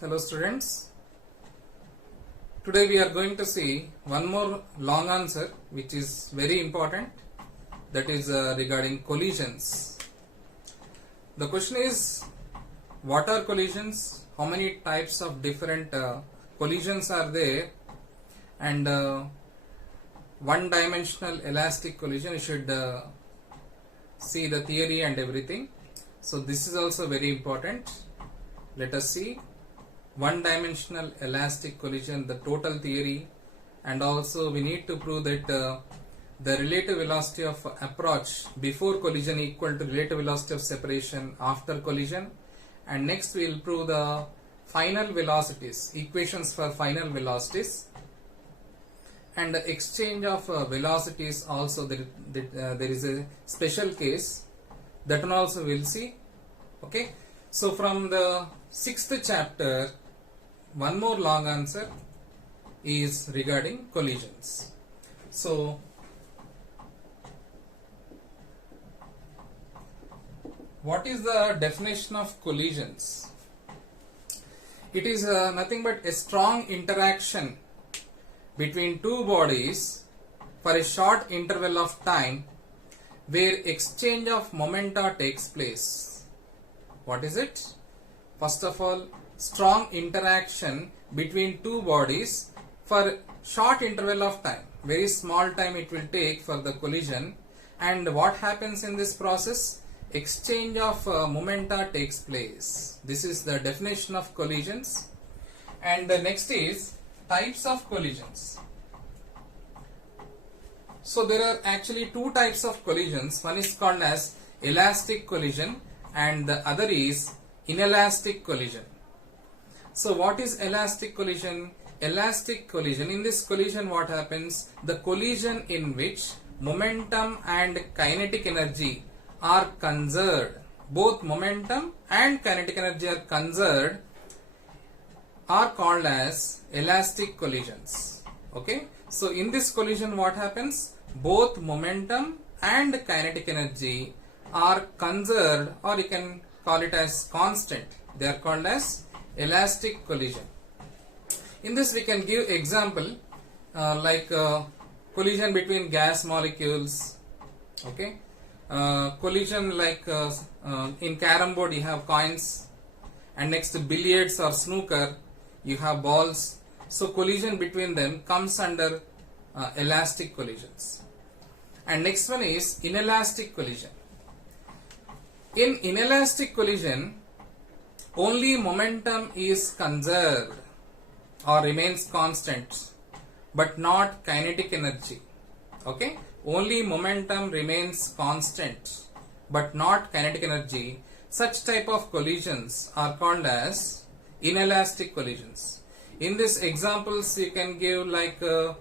Hello students. Today we are going to see one more long answer which is very important, that is regarding collisions. The question is, what are collisions, how many types of different collisions are there, and one dimensional elastic collision, you should see the theory and everything. So this is also very important. Let us see one dimensional elastic collision, the total theory, and also we need to prove that the relative velocity of approach before collision equal to relative velocity of separation after collision, and next we will prove the final velocities, equations for final velocities, and the exchange of velocities also. There is a special case, that one also we will see. Okay, so from the 6th chapter, one more long answer is regarding collisions. So what is the definition of collisions? It is nothing but a strong interaction between two bodies for a short interval of time where exchange of momenta takes place. What is it? First of all, strong interaction between two bodies for short interval of time, very small time it will take for the collision, and what happens in this process? Exchange of momenta takes place. This is the definition of collisions. And the next is types of collisions. So there are actually two types of collisions. One is called as elastic collision and the other is inelastic collision. So what is elastic collision? Elastic collision, in this collision what happens? The collision in which momentum and kinetic energy are conserved, both momentum and kinetic energy are conserved, are called as elastic collisions. Okay, so in this collision what happens? Both momentum and kinetic energy are conserved, or you can call it as constant. They are called as elastic collision. In this we can give example like collision between gas molecules. Okay, collision like in carom board you have coins, and next to billiards or snooker you have balls. So collision between them comes under elastic collisions. And next one is inelastic collision. In inelastic collision, only momentum is conserved or remains constant, but not kinetic energy. Okay, only momentum remains constant, but not kinetic energy. Such type of collisions are called as inelastic collisions. In this examples you can give like a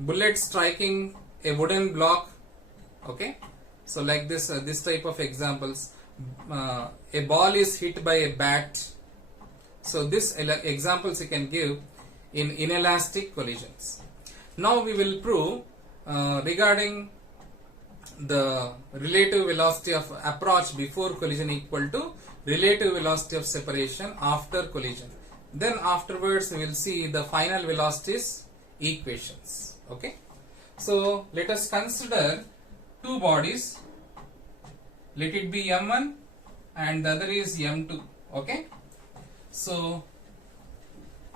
bullet striking a wooden block. Okay, so like this this type of examples. A ball is hit by a bat. So this examples you can give in inelastic collisions. Now we will prove regarding the relative velocity of approach before collision equal to relative velocity of separation after collision. Then afterwards we will see the final velocities equations. Okay, so let us consider two bodies. Let it be m1 and the other is m2. Okay, so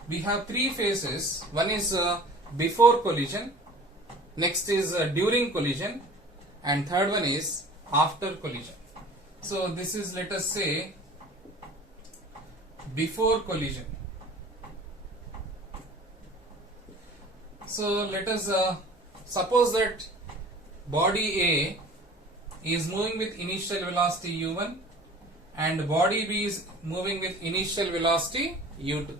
we have three phases. One is before collision, next is during collision, and third one is after collision. So this is, let us say, before collision. So let us suppose that body A is moving with initial velocity u1 and body B is moving with initial velocity u2,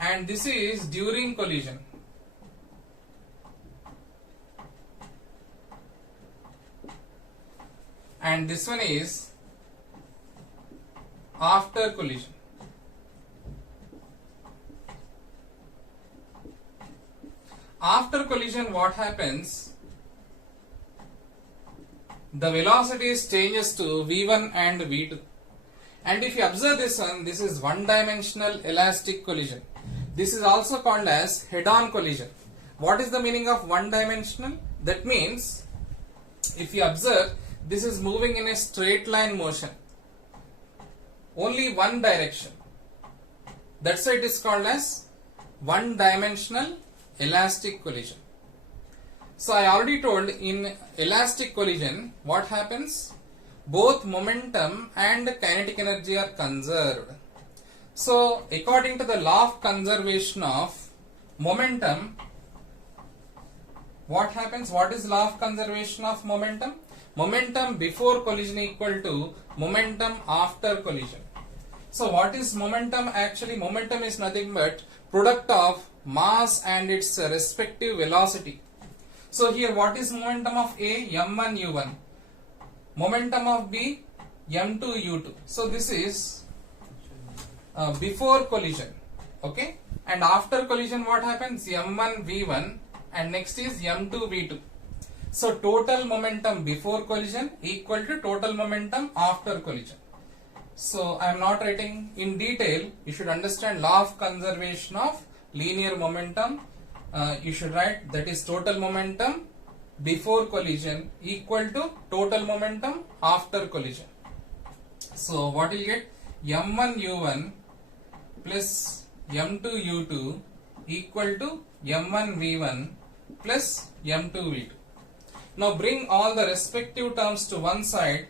and this is during collision. And this one is after collision. After collision what happens? The velocities changes to v1 and v2. And if you observe this one, this is one-dimensional elastic collision. This is also called as head-on collision. What is the meaning of one-dimensional? That means, if you observe, this is moving in a straight line motion. Only one direction. That's why it is called as one-dimensional elastic collision. So I already told, in elastic collision, what happens? Both momentum and kinetic energy are conserved. So according to the law of conservation of momentum, what happens? What is law of conservation of momentum? Momentum before collision equal to momentum after collision. So what is momentum? Actually, momentum is nothing but product of mass and its respective velocity. So here, what is momentum of A? m1 u1. Momentum of B? m2 u2. So this is before collision. Okay. And after collision, what happens? m1 v1 and next is m2 v2. So total momentum before collision equal to total momentum after collision. So I am not writing in detail. You should understand law of conservation of linear momentum. You should write that is total momentum before collision equal to total momentum after collision. So what will you get? m1 u1 plus m2 u2 equal to m1 v1 plus m2 v2. Now bring all the respective terms to one side.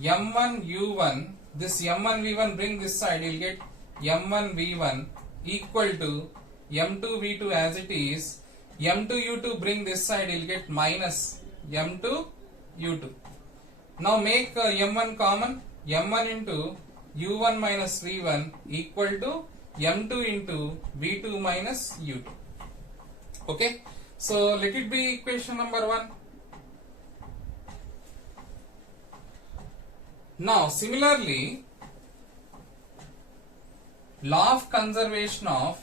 m1 u1, this m1 v1 bring this side, you will get m1 v1 equal to m2 v2 as it is. m2 u2 bring this side, you will get minus m2 u2. Now make m1 common. m1 into u1 minus v1 equal to m2 into v2 minus u2. Okay. So let it be equation number 1. Now similarly, law of conservation of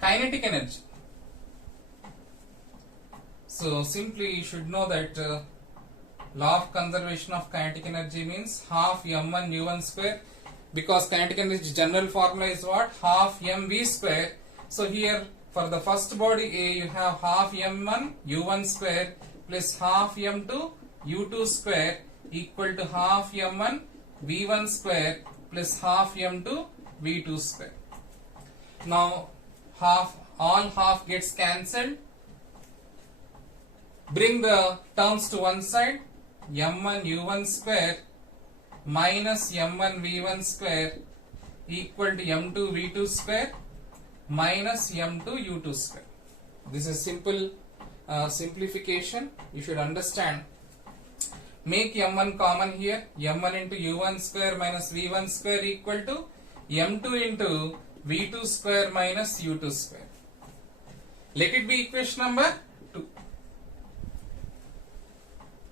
kinetic energy. So simply you should know that law of conservation of kinetic energy means half m1 u1 square, because kinetic energy general formula is what? Half mv square. So here for the first body A, you have half m1 u1 square plus half m2 u2 square equal to half m1 v1 square plus half m2 v2 square. Now all half gets cancelled. Bring the terms to one side. m1 u1 square minus m1 v1 square equal to m2 v2 square minus m2 u2 square. This is simple simplification. You should understand. Make m1 common here. m1 into u1 square minus v1 square equal to m2 into v2 square minus u2 square. Let it be equation number 2.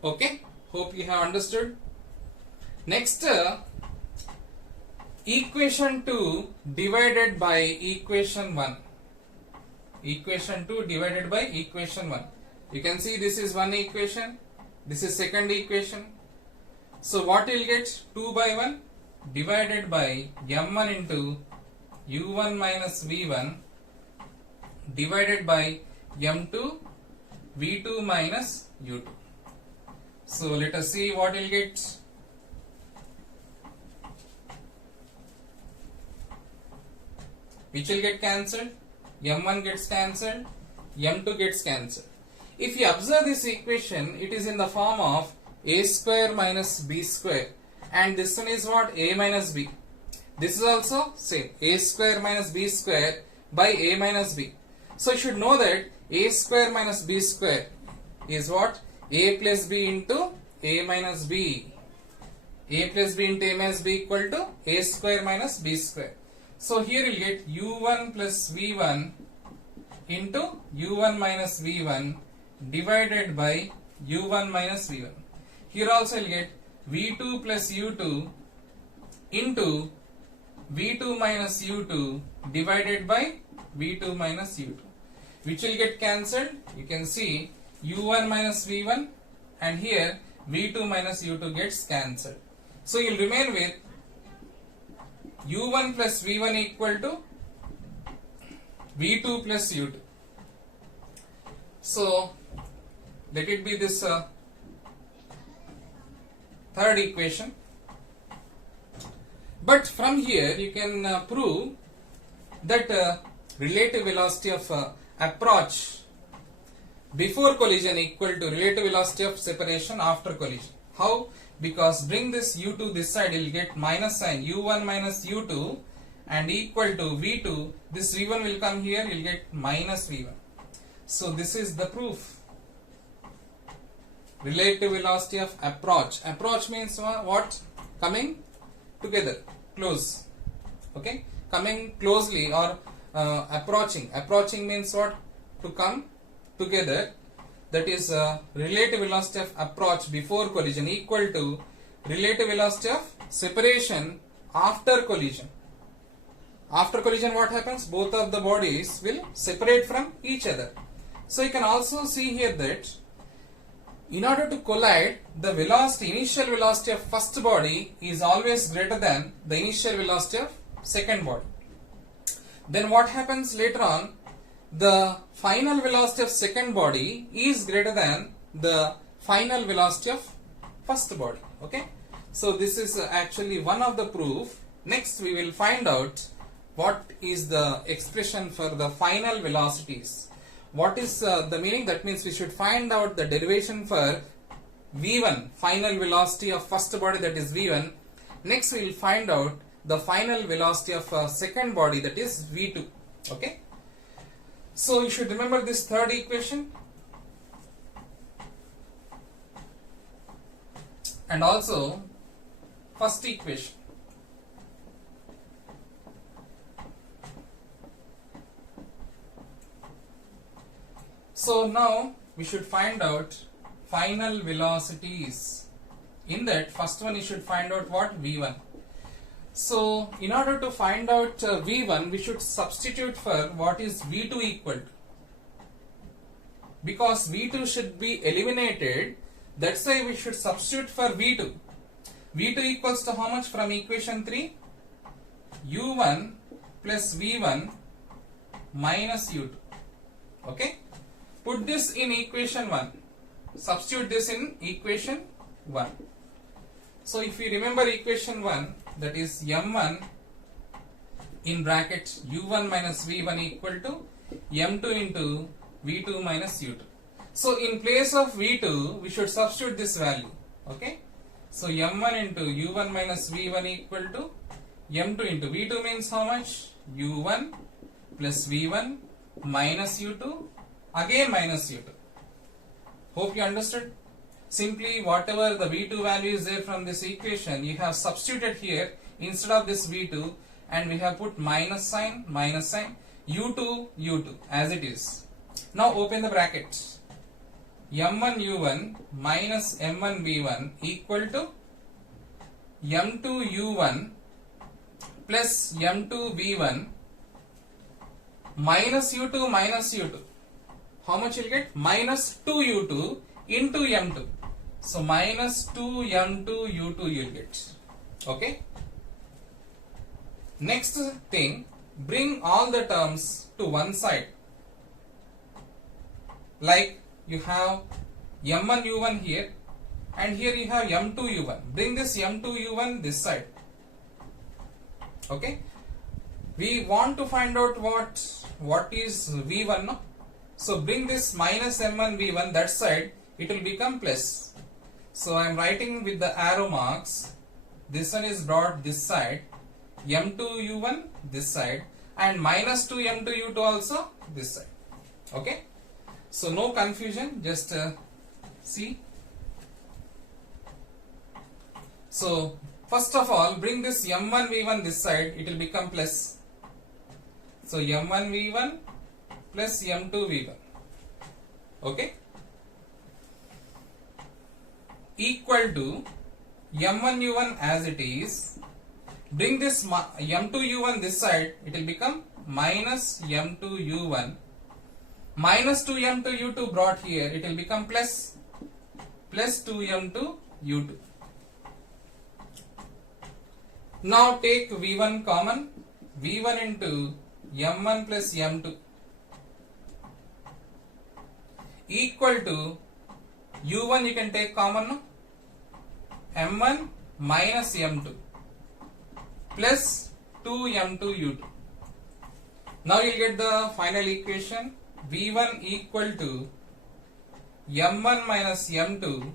Okay. Hope you have understood. Next, equation 2 divided by equation 1. Equation 2 divided by equation 1. You can see this is one equation. This is second equation. So what you will get? 2 by 1 divided by m1 into u1 minus v1 divided by m2 v2 minus u2. So let us see what you will get. Which will get cancelled? m1 gets cancelled, m2 gets cancelled. If you observe this equation, it is in the form of a square minus b square, and this one is what? A minus b. This is also same, a square minus b square by a minus b. So you should know that a square minus b square is what? A plus b into a minus b. A plus b into a minus b equal to a square minus b square. So here you will get u1 plus v1 into u1 minus v1 divided by u1 minus v1. Here also you will get v2 plus u2 into v2 minus u2 divided by v2 minus u2. Which will get cancelled? You can see u1 minus v1 and here v2 minus u2 gets cancelled. So you'll remain with u1 plus v1 equal to v2 plus u2. So let it be this third equation. But from here you can prove that relative velocity of approach before collision equal to relative velocity of separation after collision. How? Because bring this u2 this side, you will get minus sign u1 minus u2 and equal to v2. This v1 will come here, you will get minus v1. So this is the proof. Relative velocity of approach. Approach means what? Coming together, close. Okay, coming closely or approaching. Approaching means what? To come together. That is relative velocity of approach before collision equal to relative velocity of separation after collision. After collision, what happens? Both of the bodies will separate from each other. So you can also see here that in order to collide, the velocity, initial velocity of first body is always greater than the initial velocity of second body. Then what happens later on? The final velocity of second body is greater than the final velocity of first body. Okay, so this is actually one of the proof. Next we will find out what is the expression for the final velocities. What is the meaning? That means we should find out the derivation for v1, final velocity of first body, that is v1. Next we will find out the final velocity of second body, that is v2. Okay, so you should remember this third equation and also first equation. So now we should find out final velocities. In that first one you should find out what? v1. So in order to find out v1, we should substitute for what is v2 equal to. Because v2 should be eliminated, that's why we should substitute for v2. v2 equals to how much from equation 3? u1 plus v1 minus u2. Okay? Put this in equation 1. Substitute this in equation 1. So if you remember equation 1, that is m1 in bracket u1 minus v1 equal to m2 into v2 minus u2. So in place of v2, we should substitute this value. Okay? So m1 into u1 minus v1 equal to m2 into v2 means how much? u1 plus v1 minus u2 again minus u2. Hope you understood. Simply whatever the v2 value is there from this equation, you have substituted here instead of this v2 and we have put minus sign, u2, u2 as it is. Now open the brackets. m1 u1 minus m1 v1 equal to m2 u1 plus m2 v1 minus u2. How much you'll get? Minus 2u2 into m2. So minus 2m2 u2 you'll get. Okay. Next thing, bring all the terms to one side. Like you have m1 u1 here and here you have m2 u1. Bring this m2 u1 this side. Okay. We want to find out what is v1, no? So bring this minus m1 v1 that side, it will become plus. So I am writing with the arrow marks. This one is brought this side, m2 u1 this side and minus 2 m2 u2 also this side. Okay. So no confusion, just see. So first of all, bring this m1 v1 this side, it will become plus. So m1 v1 plus m2 v1. Okay. Equal to m1 u1 as it is. Bring this m2 u1 this side, it will become minus m2 u1. Minus 2 m2 u2 brought here, it will become plus 2 m2 u2. Now take V1 common, V1 into M1 plus M2 equal to U1 you can take common, no? M1 minus M2 plus 2M2 U2. Now you get the final equation V1 equal to M1 minus M2.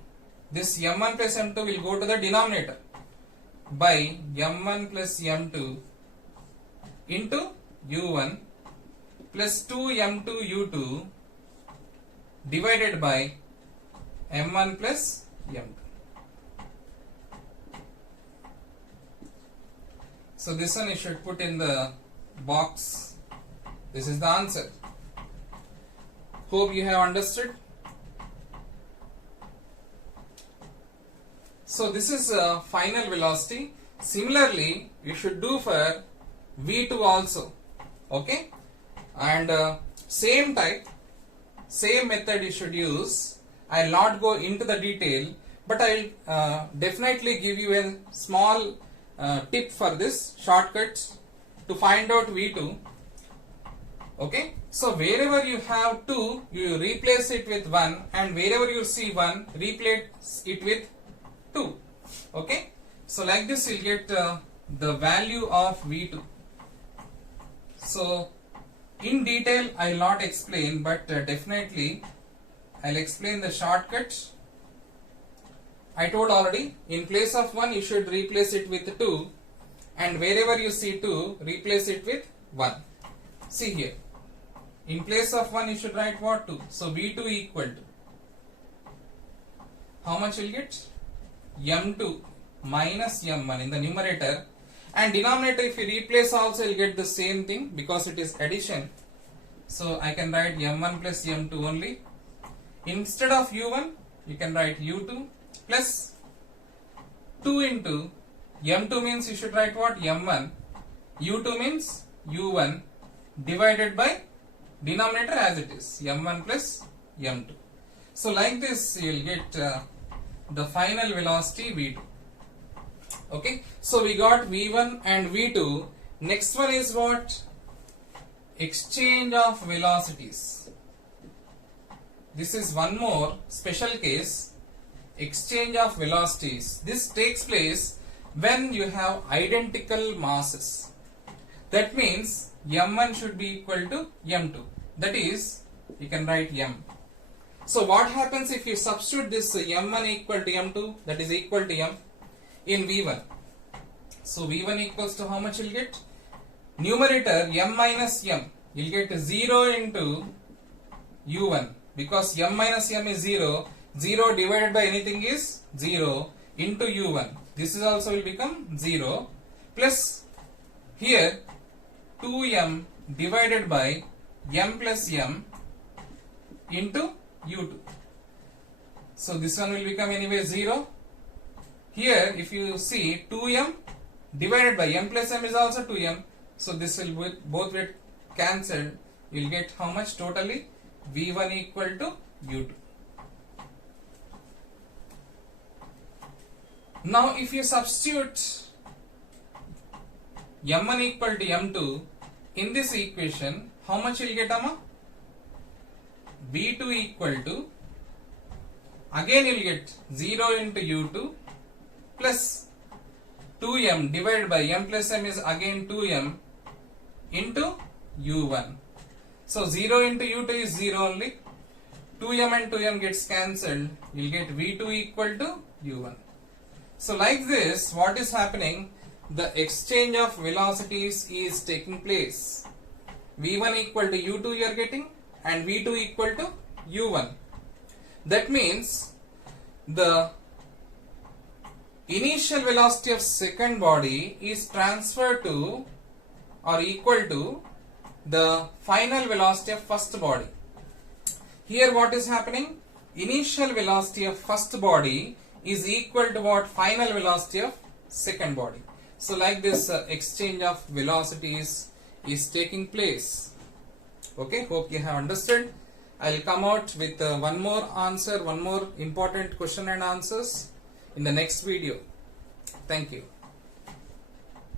This M1 plus M2 will go to the denominator by M1 plus M2 into U1 plus 2M2 U2 divided by M1 plus M2. So this one you should put in the box. This is the answer. Hope you have understood. So this is final velocity. Similarly, you should do for V2 also. Okay, and same type, same method you should use. I'll not go into the detail, but I'll definitely give you a small tip for this shortcuts to find out V2. Okay, so wherever you have 2, you replace it with 1, and wherever you see 1, replace it with 2. Okay, so like this you'll get the value of V2. So in detail I'll not explain, but definitely I'll explain the shortcuts. I told already, in place of 1 you should replace it with 2, and wherever you see 2, replace it with 1. See here, in place of 1 you should write what? 2. So V2 equal to, how much you'll get? M2 minus M1 in the numerator, and denominator if you replace also you'll get the same thing because it is addition. So I can write M1 plus M2 only. Instead of U1 you can write U2 plus 2 into M2 means you should write what? M1. U2 means U1 divided by denominator as it is, M1 plus M2. So like this you will get the final velocity V2. Okay, so we got V1 and V2. Next one is what? Exchange of velocities. This is one more special case, exchange of velocities. This takes place when you have identical masses. That means M1 should be equal to M2. That is, you can write M. So what happens if you substitute this M1 equal to M2, that is equal to M, in V1? So V1 equals to how much you'll get? Numerator M minus M, you'll get 0 into U1, because M minus M is 0, 0 divided by anything is 0 into U1. This is also will become 0, plus here 2M divided by M plus M into U2. So this one will become anyway 0. Here if you see 2M divided by M plus M is also 2M. So this will both get cancelled. You will get how much totally? V1 equal to U2. Now if you substitute M1 equal to M2 in this equation, how much you will get, Amma? V2 equal to, again you will get 0 into U2 plus 2M divided by M plus M is again 2M into U1. So 0 into U2 is 0 only. 2M and 2M gets cancelled. You will get V2 equal to U1. So like this, what is happening? The exchange of velocities is taking place. V1 equal to U2 you are getting, and V2 equal to U1. That means the initial velocity of second body is transferred to or equal to the final velocity of first body. Here what is happening? Initial velocity of first body is equal to what? Final velocity of second body. So like this exchange of velocities is taking place. Okay, hope you have understood. I will come out with one more answer, one more important question and answers in the next video. Thank you.